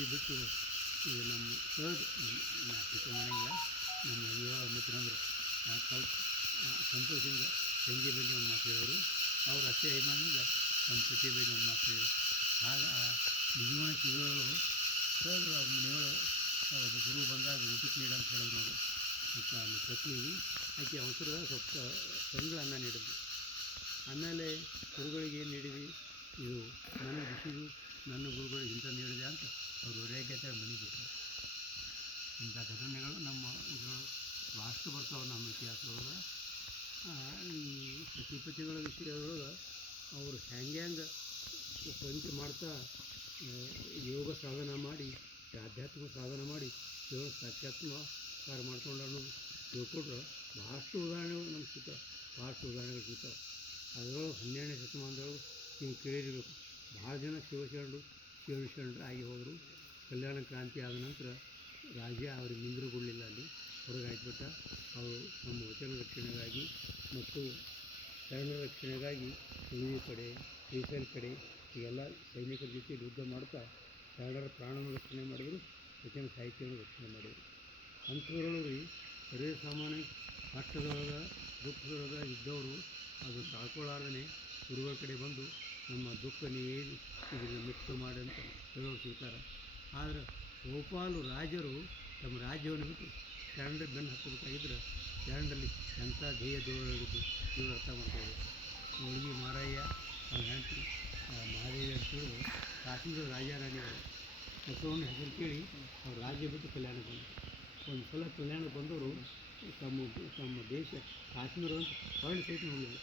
ಖುಷಿ ಬಿಟ್ಟು ಈಗ ನಮ್ಮ ಥರ್ಡ್ ನಾಲ್ಕು ಮನೆಯಿಂದ ನಮ್ಮ ವಿವಾಹ ಮಿತ್ರರಂದ್ರೆ ಸ್ವಲ್ಪ ಸಂತೋಷದಿಂದ ತಂಗಿ ಬಗ್ಗೆ ಒಂದು ಮಾತು ಹೇಳೋರು, ಅವ್ರ ಅತ್ತೆ ಅಭಿಮಾನದಿಂದ ನಮ್ಮ ಪತಿ ಬಗ್ಗೆ ಒಂದು ಮಾತು ಹೇಳಿ ಆಗ ಆ ನಿಜವಾದ ಚಿಗುರು ಸರ್ ಅವ್ರ ಮನೆಯೊಳಗೆ ಒಬ್ಬ ಗುರು ಬಂದಾಗ ಊಟಕ್ಕೆ ನೀಡು ಅಂತ ಹೇಳಿದ್ರು ಅವರು. ಮತ್ತು ನನ್ನ ಪತ್ನಿಗೆ ಆಕೆ ಅವಸರ ಸ್ವಲ್ಪ ತಿಂಗಳ ಅನ್ನ ನೀಡಿದ್ವಿ. ಆಮೇಲೆ ಗುರುಗಳಿಗೆ ಏನು ನೀಡಿದ್ವಿ, ಇದು ನನಗೆ ಬಿಸಿದು ನನ್ನ ಗುರುಗಳಿಗೆ ಇಂಥ ನೀಡಿದೆ ಅಂತ ಅವರು ರೇಖೆ ಮನೆ ಬಿಟ್ಟರು. ಇಂಥ ಘಟನೆಗಳು ನಮ್ಮ ಇದು ಭಾಳಷ್ಟು ಬರ್ತಾವೆ ನಮ್ಮ ಇತಿಹಾಸದೊಳಗೆ. ಈ ಸತಿಪತಿಗಳ ವಿಷಯದೊಳಗೆ ಅವರು ಹೆಂಗೆ ಸ್ವಂತ ಮಾಡ್ತಾ ಯೋಗ ಸಾಧನ ಮಾಡಿ ಆಧ್ಯಾತ್ಮಿಕ ಸಾಧನ ಮಾಡಿ ದೇವರ ಸಾಕ್ಷಾತ್ಕಾರ ಮಾಡ್ಕೊಂಡು ಅನ್ನೋದು ತಿಳ್ಕೊಂಡ್ರೆ ಭಾಳಷ್ಟು ಉದಾಹರಣೆಗಳು ನಮ್ಗೆ ಸಿಗ್ತಾವೆ, ಭಾಳಷ್ಟು ಉದಾಹರಣೆಗಳು ಸಿಗ್ತಾವೆ. ಅದರೊಳಗೆ 12ನೇ ಶತಮಾನದೊಳಗೆ ನೀವು ಕೇಳಿರಬೇಕು, ಭಾಳ ಜನ ಶಿವಶರಣರು ಆಗಿ ಹೋದರು. ಕಲ್ಯಾಣ ಕ್ರಾಂತಿ ಆದ ನಂತರ ರಾಜ್ಯ ಅವ್ರಿಗೆ ನಿಂದ್ರಗೊಳ್ಳಿಲ್ಲ, ಅಲ್ಲಿ ಹೊರಗೆ ಹಾಕಿಬಿಟ್ಟ. ಅವರು ನಮ್ಮ ವಚನ ರಕ್ಷಣೆಗಾಗಿ ಮತ್ತು ಶರಣರ ರಕ್ಷಣೆಗಾಗಿ ಉಳಿವಿ ಕಡೆ ಶ್ರೀಶೈಲ ಕಡೆ ಈಗೆಲ್ಲ ಸೈನಿಕರ ಜೊತೆ ಯುದ್ಧ ಮಾಡ್ತಾ ಶರಣರ ಪ್ರಾಣವನ್ನು ರಕ್ಷಣೆ ಮಾಡಿದರು, ವಚನ ಸಾಹಿತ್ಯವನ್ನು ರಕ್ಷಣೆ ಮಾಡಿದರು. ಅಂಥದ್ರೊಳಗೆ ಬರೇ ಸಾಮಾನ್ಯ ಕಷ್ಟದೊಳಗೆ ದುಃಖದೊಳಗೆ ಇದ್ದವರು ಅದು ತಾಳ್ಕೊಳ್ಳಾರ್ದೇ ಗುರುಗಳ ಕಡೆ ಬಂದು ನಮ್ಮ ದುಃಖ ನೀವೇನು ಇದನ್ನು ಮುಕ್ತ ಮಾಡಿ ಅಂತ ಹೇಳೋರು ಸಿಗ್ತಾರೆ. ಆದರೆ ಬಹುಪಾಲು ರಾಜರು ತಮ್ಮ ರಾಜ್ಯವನ್ನು ಬಿಟ್ಟು ಶರಣರ ಬೆನ್ನು ಹತ್ತಬೇಕಾಗಿದ್ದರೆ ಶರಣರಲ್ಲಿ ಎಂಥ ಧ್ಯೇಯ ದೂರವಿದ್ದು ಇವರು ಅರ್ಥ ಮಾಡ್ತಾರೆ. ಹೋಳಿಗೆ ಮಾರಯ್ಯ ಅವ್ರು ಹೇಳ್ತೀವಿ ಮಹಾದೇವಿ ಅಂತ ಹೇಳಿ ಕಾಶ್ಮೀರದ ರಾಜಾರಾಣಿಗಳು ಬಸವಣ್ಣ ಹೆಸರು ಕೇಳಿ ಅವ್ರು ರಾಜ್ಯ ಬಿಟ್ಟು ಕಲ್ಯಾಣಕ್ಕೆ ಬಂದರು. ಒಂದು ಸಲ ಕಲ್ಯಾಣಕ್ಕೆ ಬಂದವರು ತಮ್ಮ ದೇಶ ಕಾಶ್ಮೀರ ಅಂತ ಹೊರಳಿ ಸಹಿತ ಹೋಗಲಿಲ್ಲ.